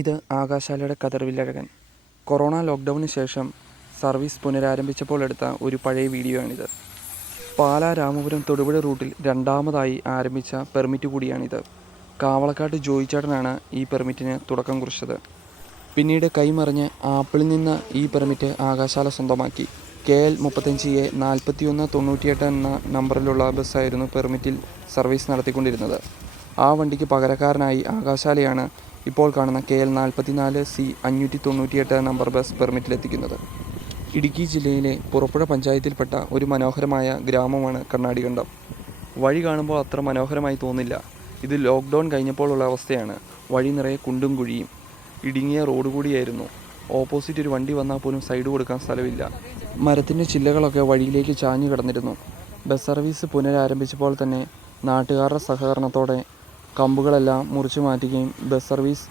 ഇത് ആകാശാലയുടെ കതിർവില്ലഴകൻ. കൊറോണ ലോക്ക്ഡൗണിന് ശേഷം സർവീസ് പുനരാരംഭിച്ചപ്പോൾ എടുത്ത ഒരു പഴയ വീഡിയോ ആണിത് പാലാ രാമപുരം തൊടുപുഴ റൂട്ടിൽ രണ്ടാമതായി ആരംഭിച്ച പെർമിറ്റ് കൂടിയാണിത്. കാവളക്കാട്ട് ജോയിച്ചേട്ടനാണ് ഈ പെർമിറ്റിന് തുടക്കം കുറിച്ചത്. പിന്നീട് കൈമറിഞ്ഞ് ആപ്പിളിൽ നിന്ന് ഈ പെർമിറ്റ് ആകാശാല സ്വന്തമാക്കി. കെ എൽ മുപ്പത്തഞ്ച് എ നാൽപ്പത്തിയൊന്ന് തൊണ്ണൂറ്റിയെട്ട് എന്ന നമ്പറിലുള്ള ബസ്സായിരുന്നു പെർമിറ്റിൽ സർവീസ് നടത്തിക്കൊണ്ടിരുന്നത്. ആ വണ്ടിക്ക് പകരക്കാരനായി ആകാശാലയാണ് ഇപ്പോൾ കാണുന്ന കെ എൽ നാൽപ്പത്തിനാല് സി അഞ്ഞൂറ്റി തൊണ്ണൂറ്റിയെട്ട് നമ്പർ ബസ് പെർമിറ്റിലെത്തിക്കുന്നത്. ഇടുക്കി ജില്ലയിലെ പുറപ്പുഴ പഞ്ചായത്തിൽപ്പെട്ട ഒരു മനോഹരമായ ഗ്രാമമാണ് കണ്ണാടികണ്ടം. വഴി കാണുമ്പോൾ അത്ര മനോഹരമായി തോന്നില്ല. ഇത് ലോക്ക്ഡൗൺ കഴിഞ്ഞപ്പോഴുള്ള അവസ്ഥയാണ്. വഴി നിറയെ കുണ്ടും കുഴിയും. ഇടുങ്ങിയ റോഡ് കൂടിയായിരുന്നു. ഓപ്പോസിറ്റ് ഒരു വണ്ടി വന്നാൽ പോലും സൈഡ് കൊടുക്കാൻ സ്ഥലമില്ല. മരത്തിന്റെ ചില്ലകളൊക്കെ വഴിയിലേക്ക് ചാഞ്ഞു കിടന്നിരുന്നു. ബസ് സർവീസ് പുനരാരംഭിച്ചപ്പോൾ തന്നെ നാട്ടുകാരുടെ സഹകരണത്തോടെ കമ്പുകളെല്ലാം മുറിച്ചു മാറ്റുകയും ബസ് സർവീസ്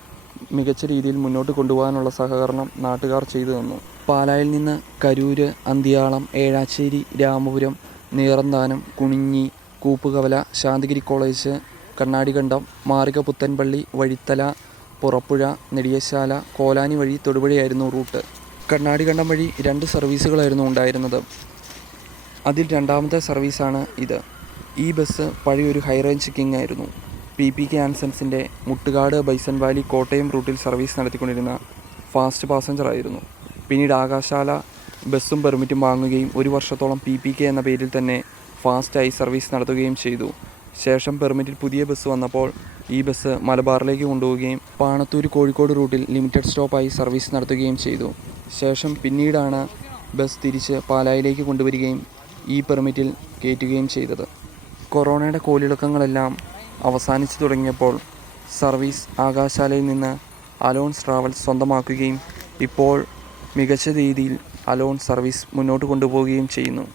മികച്ച രീതിയിൽ മുന്നോട്ട് കൊണ്ടുപോകാനുള്ള സഹകരണം നാട്ടുകാർ ചെയ്തു തന്നു. പാലായിൽ നിന്ന് കരൂര് അന്തിയാളം ഏഴാച്ചേരി രാമപുരം നീറന്താനം കുണിഞ്ഞി കൂപ്പുകവല ശാന്തിഗിരി കോളേജ് കണ്ണാടികണ്ടം മാറിക പുത്തൻപള്ളി വഴിത്തല പുറപ്പുഴ നെടിയശാല കോലാനി വഴി തൊടുപുഴയായിരുന്നു റൂട്ട്. കണ്ണാടികണ്ടം വഴി രണ്ട് സർവീസുകളായിരുന്നു ഉണ്ടായിരുന്നത്. അതിൽ രണ്ടാമത്തെ സർവീസാണ് ഇത്. ഈ ബസ് പഴയൊരു ഹൈറേഞ്ച് കിങ് ആയിരുന്നു പി പി കെ ആൻസൻസിന്റെ മുട്ടുകാട് ബൈസൺ വാലി കോട്ടയം റൂട്ടിൽ സർവീസ് നടത്തിക്കൊണ്ടിരുന്ന ഫാസ്റ്റ് പാസഞ്ചർ ആയിരുന്നു പിന്നീട് ആകാശാല ബസ്സും പെർമിറ്റും വാങ്ങുകയും ഒരു വർഷത്തോളം പി പി കെ എന്ന പേരിൽ തന്നെ ഫാസ്റ്റായി സർവീസ് നടത്തുകയും ചെയ്തു. ശേഷം പെർമിറ്റിൽ പുതിയ ബസ് വന്നപ്പോൾ ഈ ബസ് മലബാറിലേക്ക് കൊണ്ടുപോവുകയും പാണത്തൂർ കോഴിക്കോട് റൂട്ടിൽ ലിമിറ്റഡ് സ്റ്റോപ്പായി സർവീസ് നടത്തുകയും ചെയ്തു. ശേഷം പിന്നീടാണ് ബസ് തിരിച്ച് പാലായിലേക്ക് കൊണ്ടുവരികയും ഈ പെർമിറ്റിൽ കയറ്റുകയും ചെയ്തത്. കൊറോണയുടെ കോലിളക്കങ്ങളെല്ലാം അവസാനിച്ചു തുടങ്ങിയപ്പോൾ സർവീസ് ആകാശാലയിൽ നിന്ന് അലോൺസ് ട്രാവൽ സ്വന്തമാക്കുകയും ഇപ്പോൾ മികച്ച രീതിയിൽ അലോൺ സർവീസ് മുന്നോട്ട് കൊണ്ടുപോവുകയും ചെയ്യുന്നു.